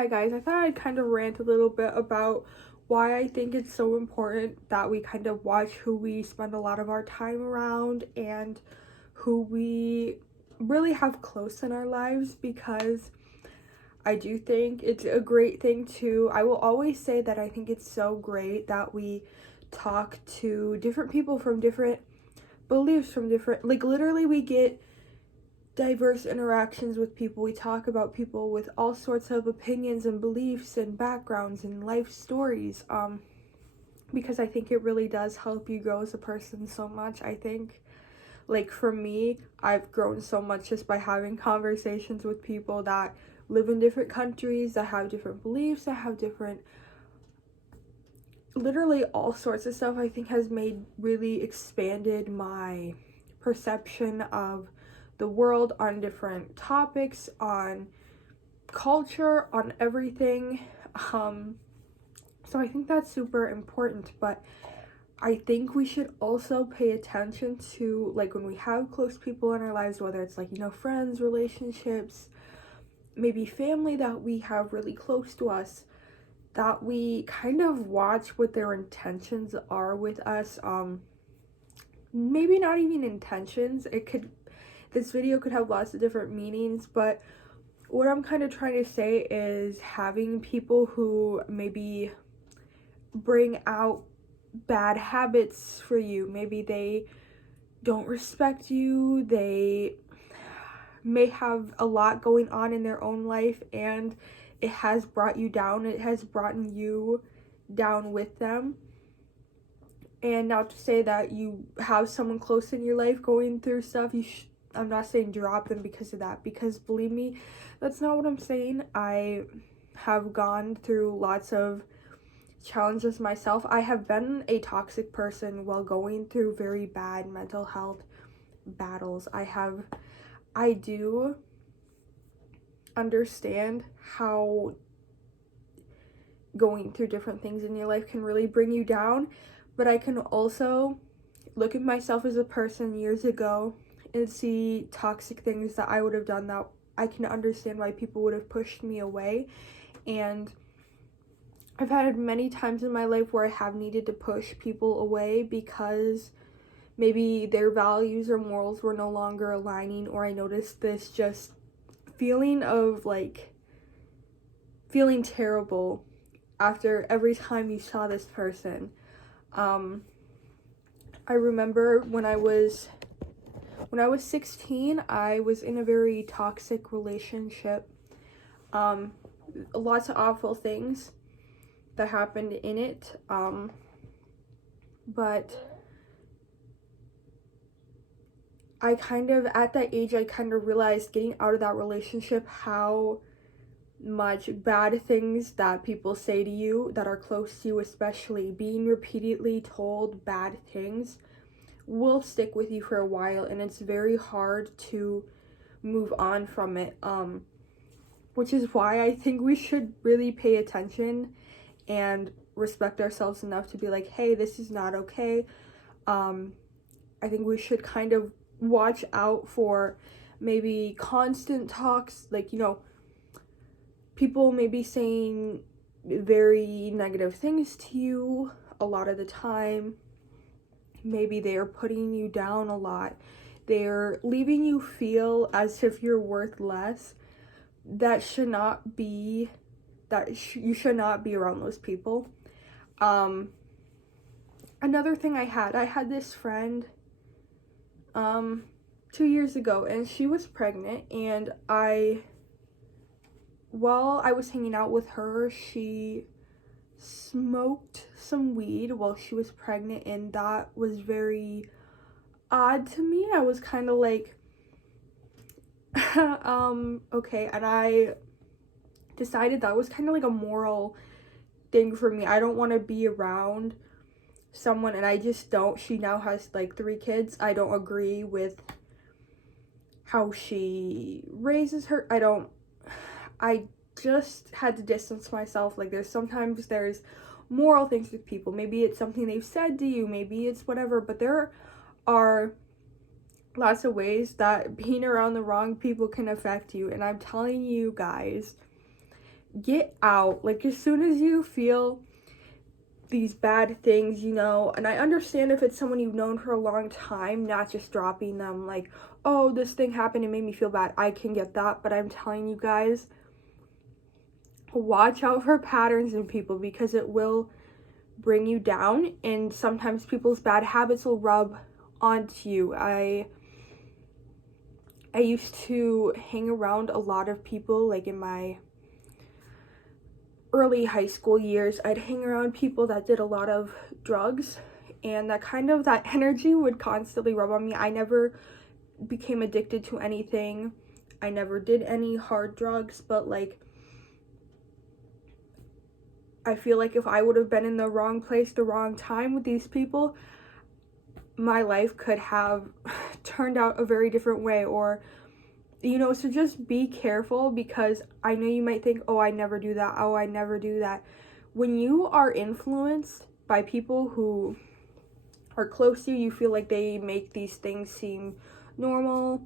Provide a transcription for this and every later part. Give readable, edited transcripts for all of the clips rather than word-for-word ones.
Hi guys, I thought I'd kind of rant a little bit about why I think it's so important that we kind of watch who we spend a lot of our time around and who we really have close in our lives, because I do think it's a great thing to, I will always say that I think it's so great that we talk to different people from different beliefs, from different, like literally we get diverse interactions with people. We talk about people with all sorts of opinions and beliefs and backgrounds and life stories, because I think it really does help you grow as a person so much. I think, like, for me, I've grown so much just by having conversations with people that live in different countries, that have different beliefs, that have different, literally all sorts of stuff. I think has really expanded my perception of the world, on different topics, on culture, on everything. So I think that's super important, but I think we should also pay attention to, like, when we have close people in our lives, whether it's like, friends, relationships, maybe family that we have really close to us, that we kind of watch what their intentions are with us. Maybe not even intentions. This video could have lots of different meanings, but what I'm kind of trying to say is having people who maybe bring out bad habits for you. Maybe they don't respect you, they may have a lot going on in their own life, and it has brought you down, it has brought you down with them. And not to say that you have someone close in your life going through stuff, I'm not saying drop them because of that, because believe me, that's not what I'm saying. I have gone through lots of challenges myself. I have been a toxic person while going through very bad mental health battles. I do understand how going through different things in your life can really bring you down, but I can also look at myself as a person years ago and see toxic things that I would have done that I can understand why people would have pushed me away. And I've had many times in my life where I have needed to push people away because maybe their values or morals were no longer aligning, or I noticed this just feeling of like feeling terrible after every time you saw this person. I remember when I was 16, I was in a very toxic relationship. Lots of awful things that happened in it. But I at that age, I kind of realized getting out of that relationship how much bad things that people say to you that are close to you, especially being repeatedly told bad things, will stick with you for a while, and it's very hard to move on from it. Which is why I think we should really pay attention and respect ourselves enough to be like, hey, this is not okay. I think we should kind of watch out for maybe constant talks, like, people maybe saying very negative things to you a lot of the time. Maybe they're putting you down a lot. They're leaving you feel as if you're worth less. You should not be around those people. Another thing I had this friend 2 years ago, and she was pregnant, and while I was hanging out with her, she smoked some weed while she was pregnant, and that was very odd to me. I was kind of like, okay, and I decided that was kind of like a moral thing for me. I don't want to be around someone, and I just don't. She now has like 3 kids. I don't agree with how she raises her. I just had to distance myself. Like, there's moral things with people. Maybe it's something they've said to you, maybe it's whatever, but there are lots of ways that being around the wrong people can affect you. And I'm telling you guys, get out. Like, as soon as you feel these bad things, you know, and I understand if it's someone you've known for a long time, not just dropping them like, oh, this thing happened and made me feel bad. I can get that, but I'm telling you guys, watch out for patterns in people, because it will bring you down, and sometimes people's bad habits will rub onto you. I used to hang around a lot of people, like in my early high school years. I'd hang around people that did a lot of drugs, and that energy would constantly rub on me. I never became addicted to anything. I never did any hard drugs, but like, I feel like if I would have been in the wrong place, the wrong time with these people, my life could have turned out a very different way. Or, you know, so just be careful, because I know you might think, oh, I never do that. Oh, I never do that. When you are influenced by people who are close to you, you feel like they make these things seem normal,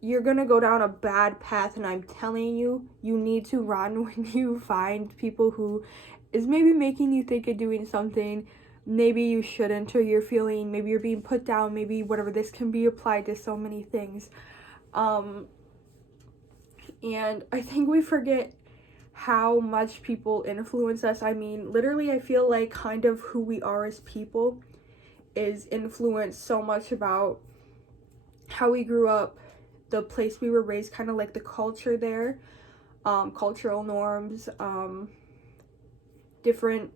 you're gonna go down a bad path. And I'm telling you, you need to run when you find people who is maybe making you think of doing something maybe you shouldn't, or you're feeling, maybe you're being put down, maybe whatever. This can be applied to so many things. And I think we forget how much people influence us. I mean, literally, I feel like kind of who we are as people is influenced so much about how we grew up, the place we were raised, kind of like the culture there, cultural norms, different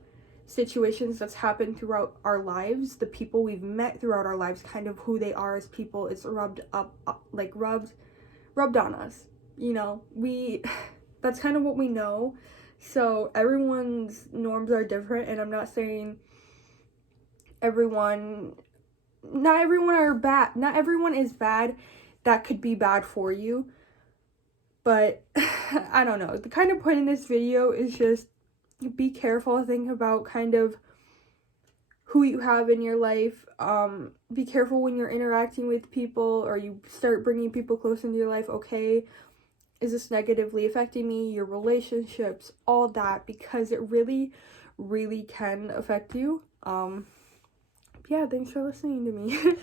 situations that's happened throughout our lives, the people we've met throughout our lives, kind of who they are as people is rubbed on us, you know. That's kind of what we know. So everyone's norms are different, and I'm not saying not everyone is bad. That could be bad for you, but I don't know. The kind of point in this video is just be careful. Think about kind of who you have in your life. Be careful when you're interacting with people, or you start bringing people close into your life. Okay, is this negatively affecting me, your relationships, all that, because it really, really can affect you. Yeah, thanks for listening to me.